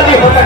الذي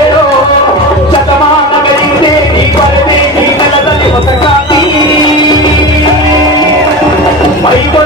Bye.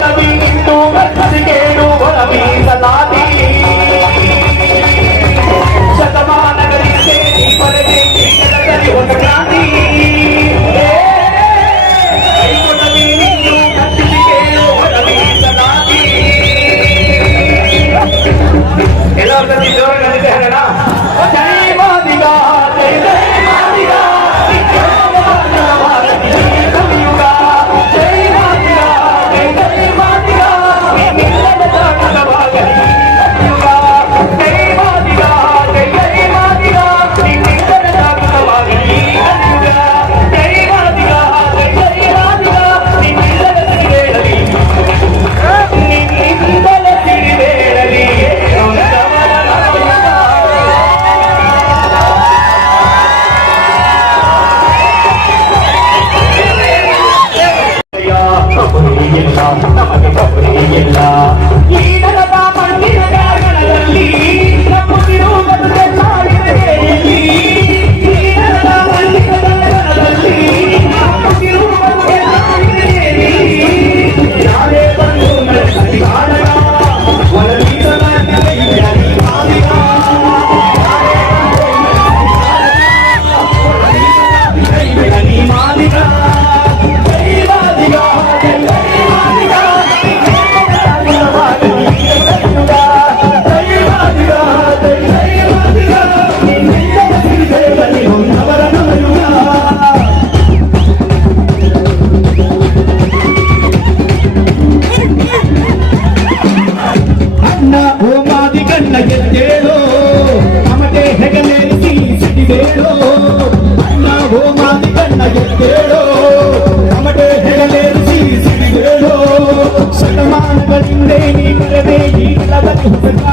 Ay,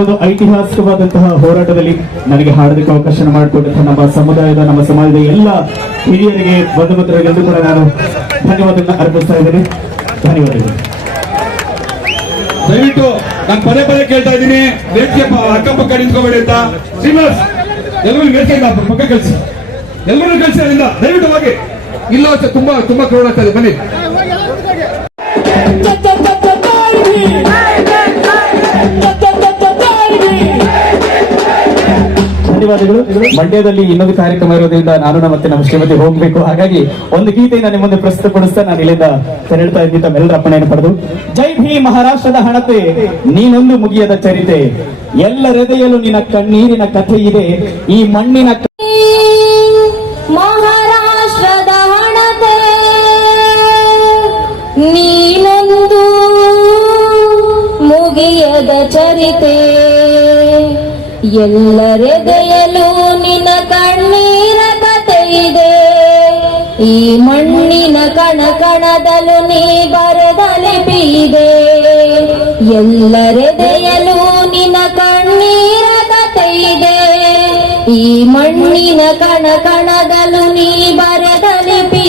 ಇಂಥ ಐತಿಹಾಸಿಕವಾದಂತಹ ಹೋರಾಟದಲ್ಲಿ ನನಗೆ ಹಾಡೋದಕ್ಕೆ ಅವಕಾಶ ಮಾಡಿಕೊಟ್ಟಂತಹ ನಮ್ಮ ಸಮುದಾಯದ, ನಮ್ಮ ಸಮಾಜದ ಎಲ್ಲ ಹಿರಿಯರಿಗೆ ಬಂಧು ಎಂದು ಕೂಡ ನಾನು ಧನ್ಯವಾದಗಳನ್ನು ಅರ್ಪಿಸ್ತಾ ಇದ್ದೇನೆ. ಧನ್ಯವಾದಗಳು. ದಯವಿಟ್ಟು ನಾನು ಪದೇ ಪದೇ ಕೇಳ್ತಾ ಇದ್ದೀನಿ. ವೇದಿಕೆ ಅಕ್ಕಪಕ್ಕ ನಿಂತ್ಕೋಬೇಡಿ ಅಂತ. ಶ್ರೀನಿವಾಸ್ ಎಲ್ಲರೂ ವೇದಿಕೆಯಿಂದ ಪಕ್ಕ ಕಳಿಸಿ. ಎಲ್ಲರೂ ಕಳಿಸಿ ಅಲ್ಲಿಂದ. ದಯವಿಟ್ಟು ಹೋಗಿ. ಇಲ್ಲ ತುಂಬಾ ತುಂಬಾ ಕ್ರೋಡ್ ಆಗ್ತಾ ಇದೆ. ಬನ್ನಿ. ಧನ್ಯವಾದಗಳು ಮಂಡ್ಯದಲ್ಲಿ ಇನ್ನೊಂದು ಕಾರ್ಯಕ್ರಮ ಇರೋದ್ರಿಂದ ನಾನು ಮತ್ತೆ ನಮ್ಮ ಶ್ರೀಮತಿ ಹೋಗ್ಬೇಕು. ಹಾಗಾಗಿ ಒಂದು ಗೀತೆಯನ್ನು ನಿಮ್ಮ ಮುಂದೆ ಪ್ರಸ್ತುತಪಡಿಸ್ತಾ ನಾನು ಇಲ್ಲಿಂದ ತೆರಳುತ್ತಾ ಇದ್ದೀನಿ ತಮ್ಮೆಲ್ಲರ ಅಪ್ಪಣೆಯನ್ನು ಪಡೆದು. ಜೈ ಭೀ ಮಹಾರಾಷ್ಟ್ರದ ಹಣತೆ ನೀನೊಂದು ಮುಗಿಯದ ಚರಿತೆ. ಎಲ್ಲ ಹೃದಯಲು ನಿನ್ನ ಕಣ್ಣೀರಿನ ಕಥೆ ಇದೆ. ಈ ಮಣ್ಣಿನ ಮಹಾರಾಷ್ಟ್ರದ ನೀನೊಂದು ಮುಗಿಯದ ಚರಿತೆ. ಎಲ್ಲರೆದೆಯಲೂ ನಿನ್ನ ಕಣ್ಣೀರ ಕತೆ ಇದೆ ಈ ಮಣ್ಣಿನ ಕಣ ಕಣದಲು ನೀ ಬರೆದ ಲಿಪಿ ಎಲ್ಲರೆದೆಯಲೂ ನಿನ್ನ ಕಣ್ಣೀರ ಕತೆ ಇದೆ ಈ ಮಣ್ಣಿನ ಕಣ ಕಣದಲು ನೀ ಬರೆದ ಲಿಪಿ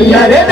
Yeah,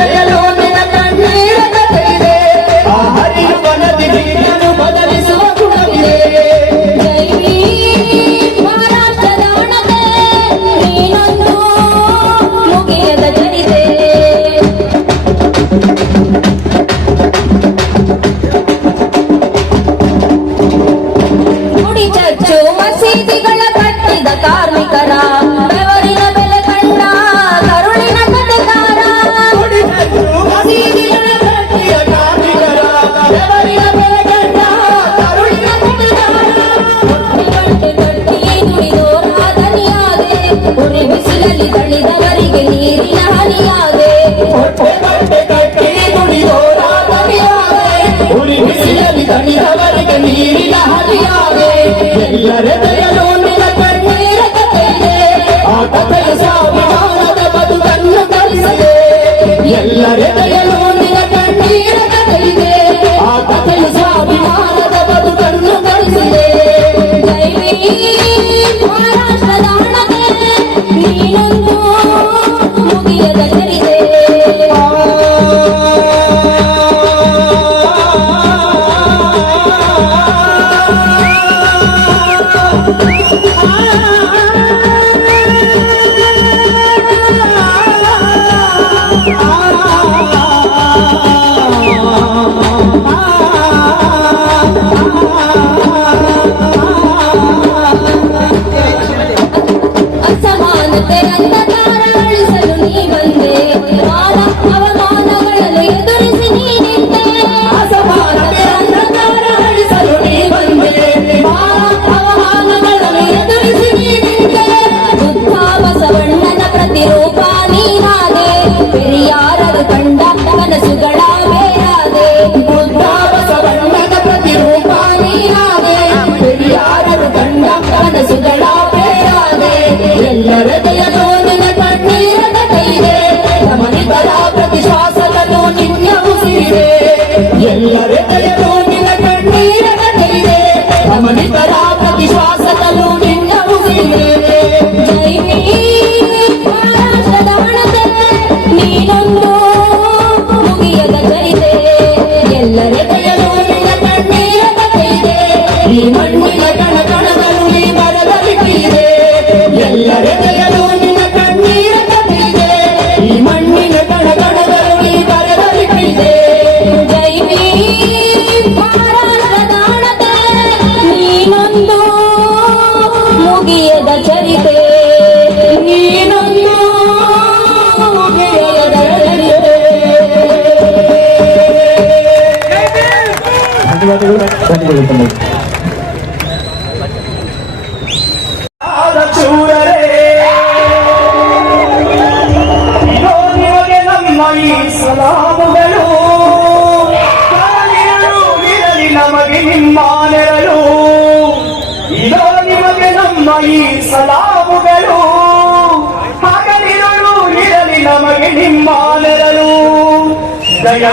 Ele ಧನ್ಯವಾದಗಳು ಧನ್ಯವಾದಗಳು ತಮಗೆ ಆದ ಚೂರರೇ ಇದೋ ನಿಮಗೆ ನಮ್ಮ ಈ ಸಲಾಮುಗಳು ಕಾಲಿರಲು ಇರಲಿ ನಮಗೆ ನಿಮ್ಮ ನೆರಳು ಇದೋ ನಿಮಗೆ ನಮ್ಮ ಈ ಸಲಾಮುಗಳು ಹಗಲಿರಲು ಇರಲಿ ನಮಗೆ ನಿಮ್ಮ ನೆರಳು ಜಯ